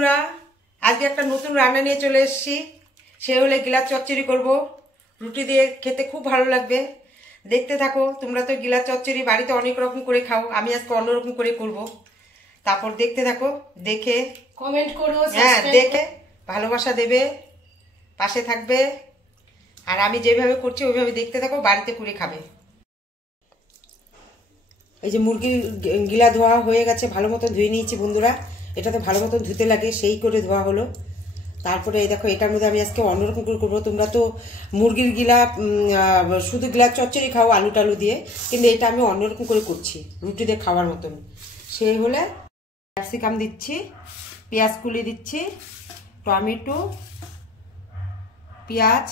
বন্ধুরা, আজকে একটা নতুন রান্না নিয়ে চলে এসেছি। সে হলে গিলাস চচ্চড়ি করব। রুটি দিয়ে খেতে খুব ভালো লাগবে। দেখতে থাকো। তোমরা তো গিলাস চচ্চড়ি বাড়িতে অনেক রকম করে খাও, আমি আজকে অন্যরকম করে করব। তারপর দেখতে থাকো, দেখে কমেন্ট করো, হ্যাঁ দেখে ভালোবাসা দেবে, পাশে থাকবে। আর আমি যেভাবে করছি ওইভাবে দেখতে থাকো, বাড়িতে করে খাবে। এই যে মুরগির গিলা ধোয়া হয়ে গেছে, ভালো মতন ধুয়ে নিয়েছি বন্ধুরা। এটা তো ভালো মতন ধুতে লাগে, সেই করে ধোয়া হলো। তারপরে এই দেখো, এটার মধ্যে আমি আজকে অন্যরকম করে করবো। তোমরা তো মুরগির গিলা শুধু গিলাস চচ্চড়ি খাও আলু টালু দিয়ে, কিন্তু এটা আমি অন্যরকম করে করছি রুটি দিয়ে খাওয়ার মতন। সেই হলে ক্যাপসিকাম দিচ্ছি, পেঁয়াজ কুলি দিচ্ছি, টমেটো, পেঁয়াজ,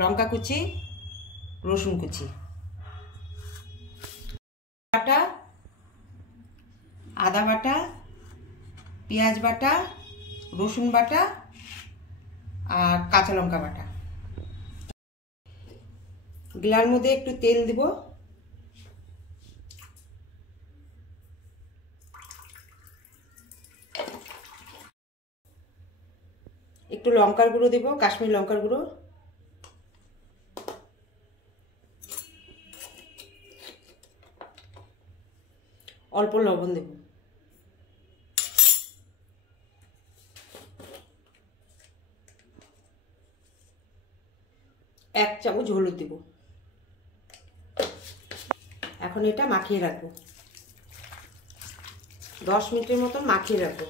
লঙ্কা কুচি, রসুন কুচি, বাটা, আদা বাটা, পেঁয়াজ বাটা, রসুন বাটা আর কাঁচা লঙ্কা বাটা। গিলার মধ্যে একটু তেল দিব, একটু লঙ্কার গুঁড়ো দেব, কাশ্মীর লঙ্কার গুঁড়ো, অল্প লবণ দেব, এক চামচ হলুদ দেব। এখন এটা মাখিয়ে রাখবো, 10 মিনিটের মতন মাখিয়ে রাখবো।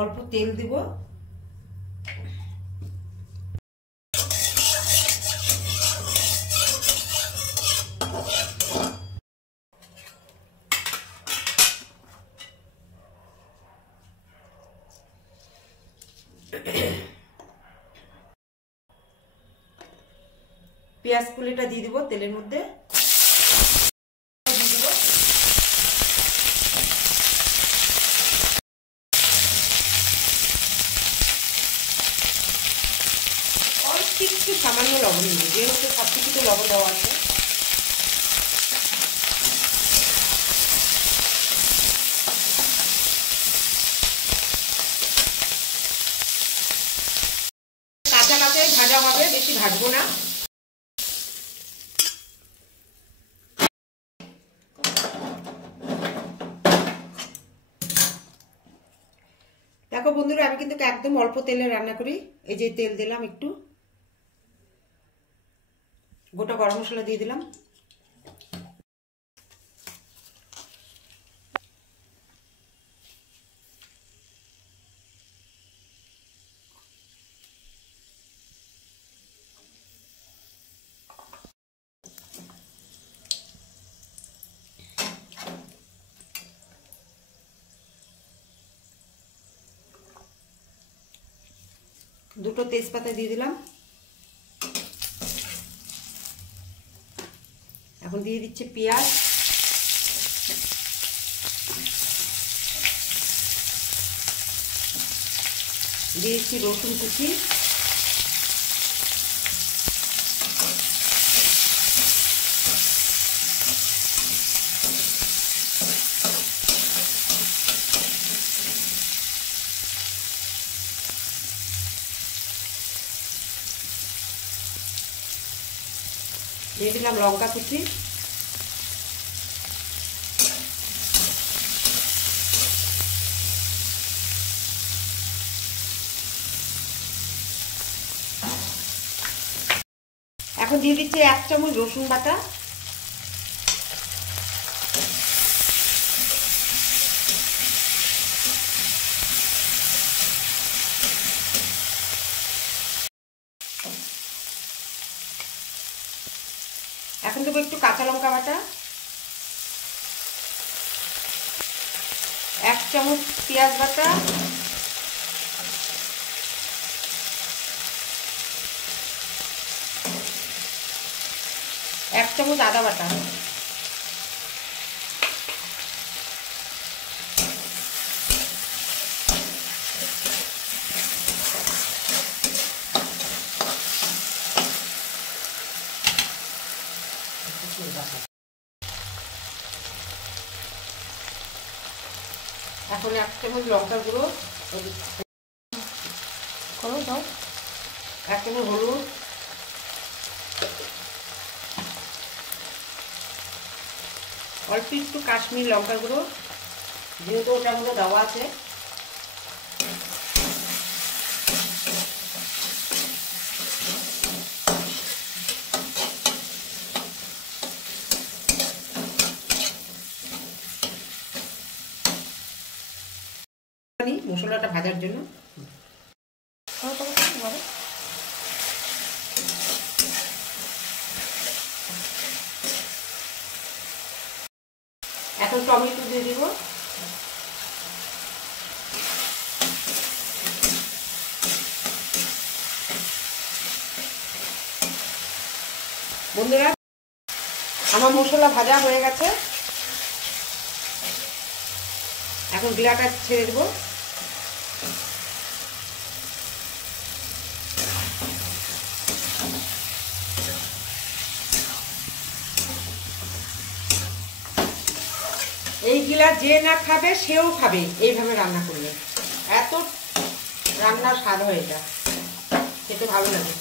অল্প তেল দিব, পেঁয়াজ কুলিটা দিয়ে দিব তেলের মধ্যে, অল্প একটু সামান্য লবণ দিব, যেহেতু সব কিছুতে লবণ দেওয়া আছে। কাঁচা কাঁচাই ভাজা হবে, বেশি ভাজবো না। দেখো বন্ধুরা, আমি কিন্তু একদম অল্প তেলে রান্না করি। এই যে তেল দিলাম, একটু গোটা গরম মশলা দিয়ে দিলাম, দুটো তেজপাতা দিয়ে দিলাম। এখন দিয়ে দিচ্ছে পেঁয়াজ, দিয়ে দিচ্ছি রসুন কুচি, দিয়ে দিলাম লঙ্কা কুচি, এখন দিয়ে দিচ্ছি 1 চামচ রসুন বাটা, এখন দেবো একটু কাঁচা লঙ্কা বাটা, 1 চামচ পেঁয়াজ বাটা, 1 চামচ আদা বাটা, এখন 1 চামচ লঙ্কার গুঁড়ো, করো দাও, 1 চামচ হলুদ, অল্প একটু কাশ্মীর লঙ্কার গুঁড়ো, যেহেতু ওটার মধ্যে দেওয়া আছে। মশলাটা ভাজার জন্য এখন টমেটো দিয়ে দিব। বন্ধুরা আমার মশলা ভাজা হয়ে গেছে, এখন গিলাটা ছেড়ে দেবো। এই গিলা যে না খাবে সেও খাবে এইভাবে রান্না করলে, এত রান্নার স্বাদ হয়, এটা খেতে ভালো লাগে।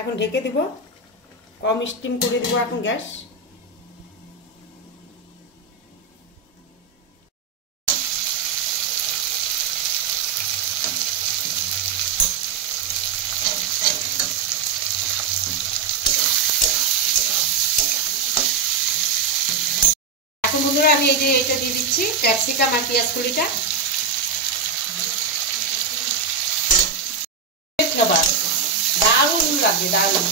এখন ঢেকে দিব, কম স্টিম করে দিব এখন গ্যাস। এখন বন্ধুরা আমি এই যে এটা দিয়ে দিচ্ছি ক্যাপসিকাম আর পেঁয়াজ কলিটা। দারুণ লাগবে, দারুণ।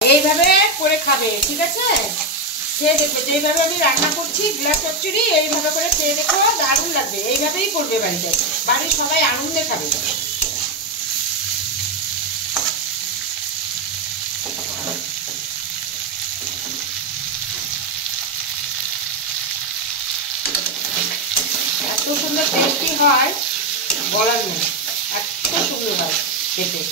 এইভাবে করে খাবে, ঠিক আছে? খেয়ে দেখবে, যেইভাবে আমি রান্না করছি গিলা চচ্চড়ি, এইভাবে করে খেয়ে দেখো, দারুণ লাগবে। এইভাবেই করবে বাড়িতে, বাড়ির সবাই আনন্দে খাবে। এত সুন্দর টেস্টি হয় বলার নেই, এত সুন্দর হয় খেতে।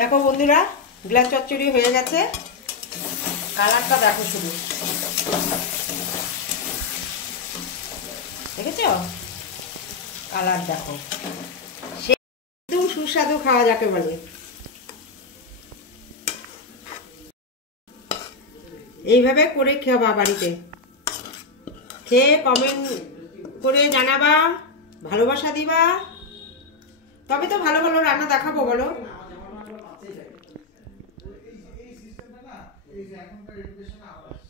দেখো বন্ধুরা গিলা চচ্চড়ি হয়ে গেছে, কালারটা দেখো শুধু, দেখেছ কালার দেখো, একদম সুস্বাদু খাওয়া যাকে বলে। এইভাবে করে খাবা বাড়িতে, খেয়ে কমেন্ট করে জানাবা, ভালোবাসা দিবা, তবে তো ভালো ভালো রান্না দেখাবো বলো। এই যে এখনকার এডুকেশন আওয়াজ